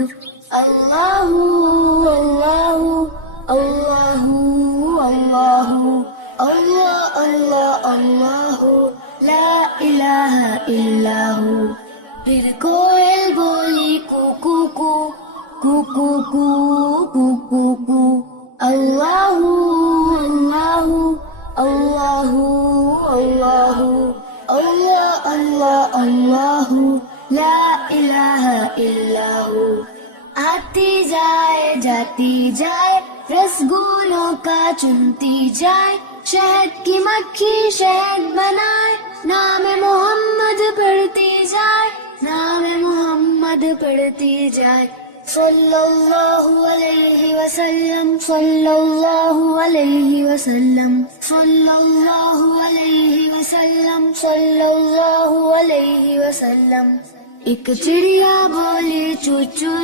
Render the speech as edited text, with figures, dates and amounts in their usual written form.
اللہ اللہ اللہ اللہ اللہ اللہ اللہ لا الہ الا ہو. پھر کوئل بولی کو کو کو کو کو کو کو کو کو. اللہ اللہ اللہ اللہ اللہ اللہ اللہ لا الہ الا ہو. آتی جائے جاتی جائے رسگولوں کا چنتی جائے شہد کی مکھی شہد بنائے نام محمد پڑھتی جائے نام محمد پڑھتی جائے. صلی اللہ علیہ وسلم صلی اللہ علیہ وسلم صلی اللہ علیہ وسلم صلی اللہ علیہ وسلم. ایک چڑیا بولی چو چو